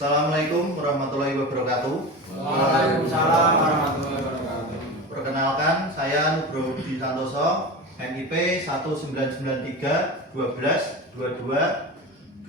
Assalamualaikum warahmatullahi wabarakatuh. Waalaikumsalam warahmatullahi wabarakatuh. Perkenalkan, saya Nugroho Budi Santoso, NIP 1993 12 22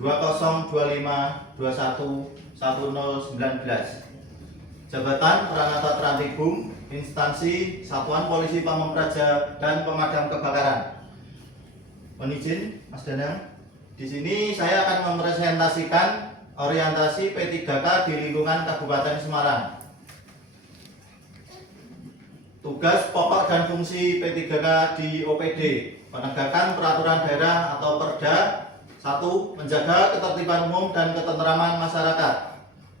2025 21 1019. Jabatan Peranata Trantibung, Instansi Satuan Polisi Pamong Praja dan Pemadam Kebakaran. Mohon izin, Mas Danang. Di sini saya akan mempresentasikan orientasi P3K di lingkungan Kabupaten Semarang. Tugas pokok dan fungsi P3K di OPD: penegakan peraturan daerah atau Perda. 1. Menjaga ketertiban umum dan ketentraman masyarakat.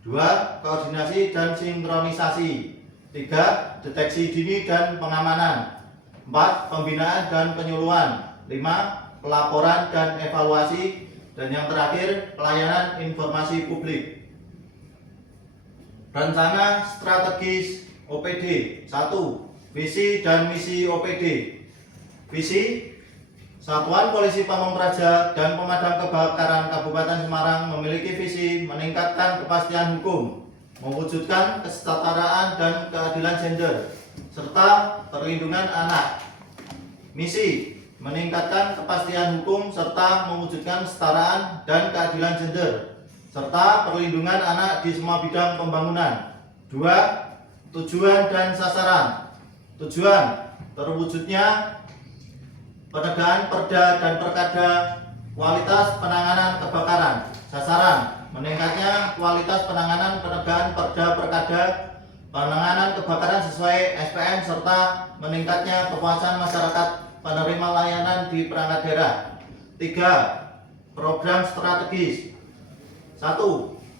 2. Koordinasi dan sinkronisasi. 3. Deteksi dini dan pengamanan. 4. Pembinaan dan penyuluhan. 5. Pelaporan dan evaluasi. Dan yang terakhir, pelayanan informasi publik. Rencana strategis OPD. 1. Visi dan misi OPD. Visi: Satuan Polisi Pamong Praja dan Pemadam Kebakaran Kabupaten Semarang memiliki visi meningkatkan kepastian hukum, mewujudkan kesetaraan dan keadilan gender, serta perlindungan anak. Misi: meningkatkan kepastian hukum serta mewujudkan kesetaraan dan keadilan gender, serta perlindungan anak di semua bidang pembangunan. 2. Tujuan dan sasaran. Tujuan: terwujudnya penegakan Perda dan Perkada, kualitas penanganan kebakaran. Sasaran: meningkatnya kualitas penanganan penegakan Perda Perkada, penanganan kebakaran sesuai SPM, serta meningkatnya kepuasan masyarakat penerima layanan di perangkat daerah. 3. Program strategis. 1.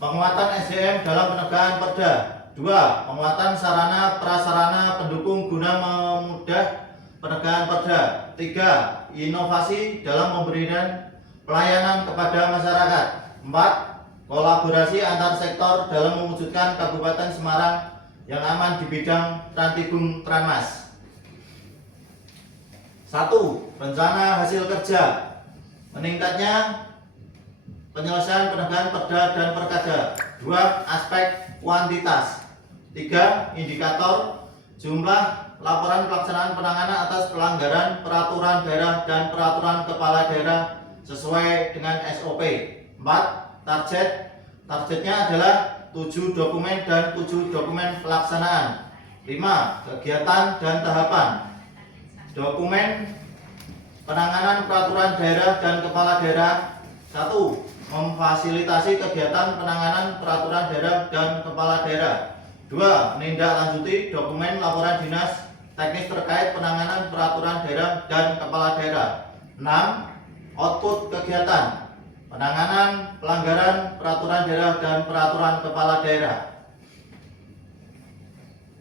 Penguatan SDM dalam penegakan Perda. 2. Penguatan sarana prasarana pendukung guna memudah penegakan Perda. 3. Inovasi dalam pemberian pelayanan kepada masyarakat. 4. Kolaborasi antar sektor dalam mewujudkan Kabupaten Semarang yang aman di bidang Trantibung Tranmas. 1. Rencana hasil kerja: meningkatnya penyelesaian penegakan Perda dan Perkada. 2. Aspek kuantitas. 3. Indikator: jumlah laporan pelaksanaan penanganan atas pelanggaran peraturan daerah dan peraturan kepala daerah sesuai dengan SOP. 4. Targetnya adalah 7 dokumen dan 7 dokumen pelaksanaan. 5. Kegiatan dan tahapan. Dokumen penanganan peraturan daerah dan kepala daerah. 1. Memfasilitasi kegiatan penanganan peraturan daerah dan kepala daerah. 2. Menindaklanjuti dokumen laporan dinas teknis terkait penanganan peraturan daerah dan kepala daerah. 6. Output kegiatan penanganan pelanggaran peraturan daerah dan peraturan kepala daerah.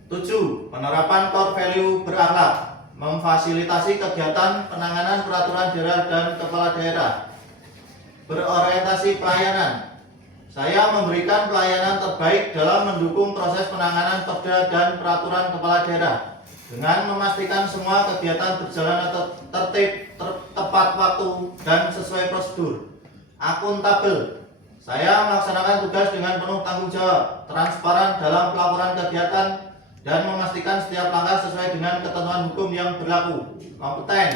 7. Penerapan core value berakhlak, memfasilitasi kegiatan penanganan peraturan daerah dan kepala daerah. Berorientasi pelayanan: saya memberikan pelayanan terbaik dalam mendukung proses penanganan Perda dan peraturan kepala daerah dengan memastikan semua kegiatan berjalan tertib, tepat waktu, dan sesuai prosedur. Akuntabel: saya melaksanakan tugas dengan penuh tanggung jawab, transparan dalam pelaporan kegiatan, dan memastikan setiap langkah sesuai dengan ketentuan hukum yang berlaku. Kompeten: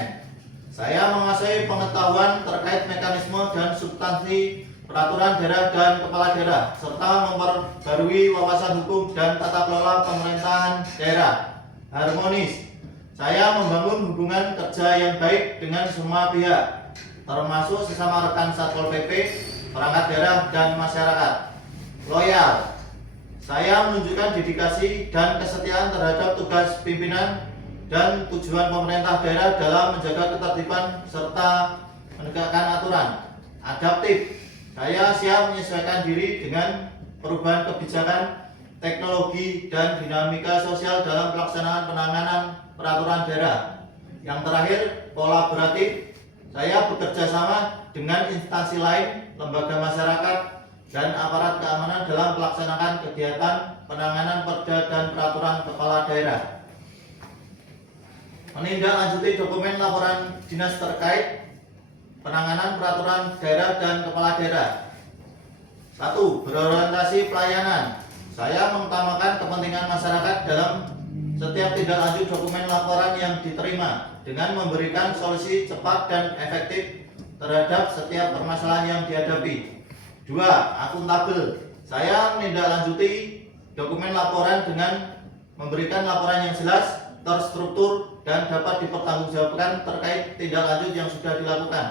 saya menguasai pengetahuan terkait mekanisme dan substansi peraturan daerah dan kepala daerah, serta memperbarui wawasan hukum dan tata kelola pemerintahan daerah. Harmonis: saya membangun hubungan kerja yang baik dengan semua pihak, termasuk sesama rekan Satpol PP, perangkat daerah, dan masyarakat. Loyal: saya menunjukkan dedikasi dan kesetiaan terhadap tugas pimpinan dan tujuan pemerintah daerah dalam menjaga ketertiban serta menegakkan aturan. Adaptif: saya siap menyesuaikan diri dengan perubahan kebijakan, teknologi, dan dinamika sosial dalam pelaksanaan penanganan peraturan daerah. Yang terakhir, kolaboratif: saya bekerja sama dengan instansi lain, lembaga masyarakat, dan aparat keamanan dalam melaksanakan kegiatan penanganan Perda dan peraturan kepala daerah. Menindaklanjuti dokumen laporan dinas terkait penanganan peraturan daerah dan kepala daerah. 1. Berorientasi pelayanan. Saya mengutamakan kepentingan masyarakat dalam setiap tindak lanjut dokumen laporan yang diterima dengan memberikan solusi cepat dan efektif terhadap setiap permasalahan yang dihadapi. 2. Akuntabel. Saya menindaklanjuti dokumen laporan dengan memberikan laporan yang jelas, terstruktur, dan dapat dipertanggungjawabkan terkait tindak lanjut yang sudah dilakukan.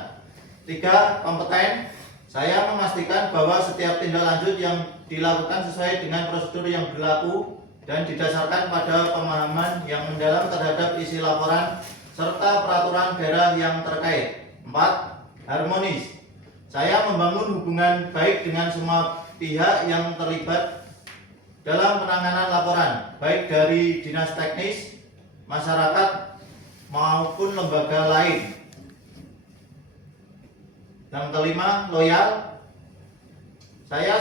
3. Kompeten. Saya memastikan bahwa setiap tindak lanjut yang dilakukan sesuai dengan prosedur yang berlaku dan didasarkan pada pemahaman yang mendalam terhadap isi laporan serta peraturan daerah yang terkait. 4. Harmonis. Saya membangun hubungan baik dengan semua pihak yang terlibat dalam penanganan laporan, baik dari dinas teknis, masyarakat, maupun lembaga lain. Yang kelima, loyal. Saya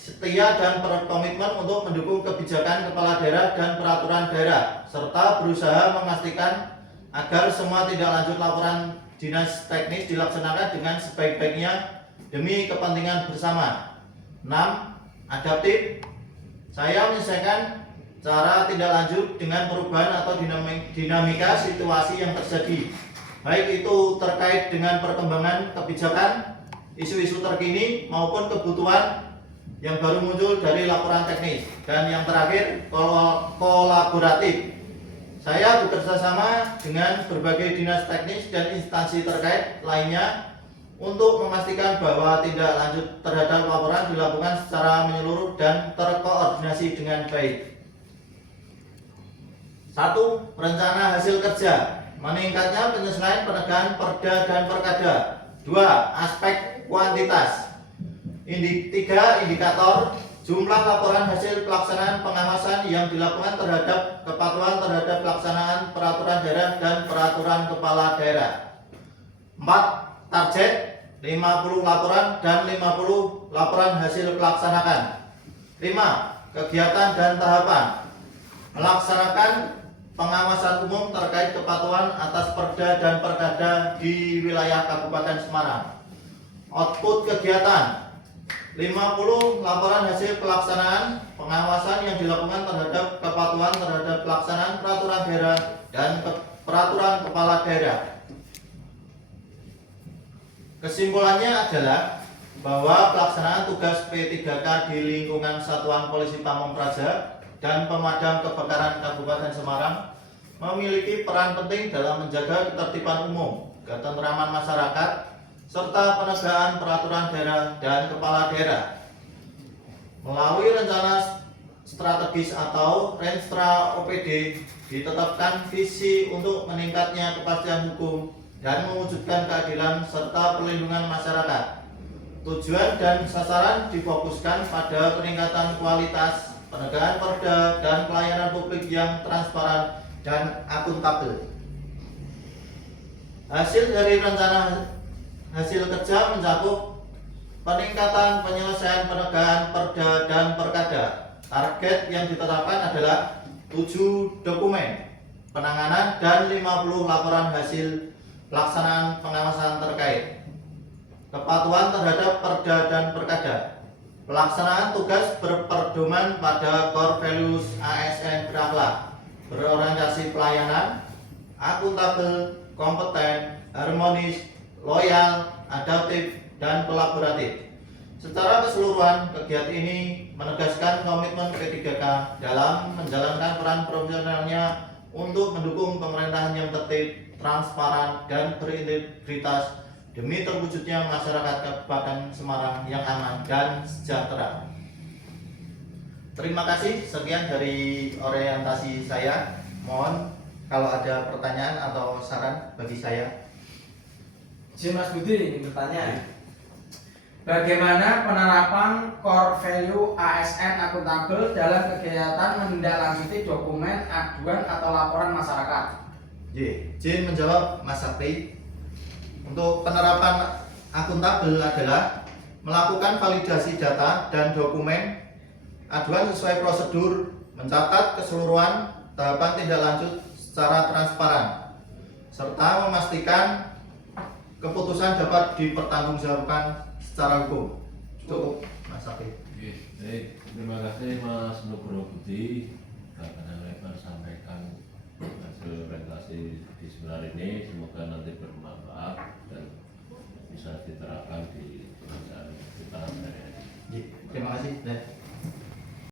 setia dan berkomitmen untuk mendukung kebijakan kepala daerah dan peraturan daerah, serta berusaha memastikan agar semua tindak lanjut laporan dinas teknis dilaksanakan dengan sebaik-baiknya demi kepentingan bersama. 6. Adaptif. Saya menyesuaikan cara tindak lanjut dengan perubahan atau dinamika situasi yang terjadi, baik itu terkait dengan perkembangan kebijakan, isu-isu terkini, maupun kebutuhan yang baru muncul dari laporan teknis. Dan yang terakhir, kolaboratif. Saya bekerjasama dengan berbagai dinas teknis dan instansi terkait lainnya untuk memastikan bahwa tindak lanjut terhadap laporan dilakukan secara menyeluruh dan terkoordinasi dengan baik. 1. Rencana hasil kerja. Meningkatnya penyelesaian penegakan perda dan perkada. 2. Aspek kuantitas. 3. Indikator. Jumlah laporan hasil pelaksanaan pengawasan yang dilakukan terhadap kepatuhan terhadap pelaksanaan peraturan daerah dan peraturan kepala daerah. 4. Target 50 laporan dan 50 laporan hasil pelaksanaan. 5. Kegiatan dan tahapan. Melaksanakan pengawasan umum terkait kepatuhan atas perda dan perkada di wilayah Kabupaten Semarang. Output kegiatan 50 laporan hasil pelaksanaan pengawasan yang dilakukan terhadap kepatuhan terhadap pelaksanaan peraturan daerah dan peraturan kepala daerah. Kesimpulannya adalah bahwa pelaksanaan tugas P3K di lingkungan Satuan Polisi Pamong Praja dan Pemadam Kebakaran Kabupaten Semarang memiliki peran penting dalam menjaga ketertiban umum, ketentraman masyarakat, serta penegakan peraturan daerah dan kepala daerah. Melalui rencana strategis atau Renstra OPD ditetapkan visi untuk meningkatnya kepastian hukum dan mewujudkan keadilan serta perlindungan masyarakat. Tujuan dan sasaran difokuskan pada peningkatan kualitas, penegakan perda, dan pelayanan publik yang transparan dan akuntabel. Hasil dari rencana hasil kerja mencakup peningkatan penyelesaian penegakan perda dan perkada. Target yang ditetapkan adalah 7 dokumen penanganan dan 50 laporan hasil pelaksanaan pengawasan terkait. Kepatuhan terhadap perda dan perkada. Pelaksanaan tugas berpedoman pada core values ASN berakhlak, berorientasi pelayanan, akuntabel, kompeten, harmonis, loyal, adaptif, dan kolaboratif. Secara keseluruhan, kegiatan ini menegaskan komitmen P3K dalam menjalankan peran profesionalnya untuk mendukung pemerintahan yang tertib, transparan, dan berintegritas demi terwujudnya masyarakat Kabupaten Semarang yang aman dan sejahtera. Terima kasih, sekian dari orientasi saya. Mohon kalau ada pertanyaan atau saran bagi saya. Mas Budi ingin bertanya, bagaimana penerapan core value ASN akuntabel dalam kegiatan menindaklanjuti dokumen aduan atau laporan masyarakat? Izin menjawab Mas Sakti. Untuk penerapan akuntabel adalah melakukan validasi data dan dokumen aduan sesuai prosedur, mencatat keseluruhan tahapan tindak lanjut secara transparan, serta memastikan keputusan dapat dipertanggungjawabkan secara hukum. Cukup. Mas Sakit. Oke, baik. Terima kasih Mas Nugroho Budi karena lebar sampaikan hasil orientasi di seminar ini. Semoga nanti bermanfaat dan bisa diterapkan di pekerjaan kita sehari-hari. Terima kasih.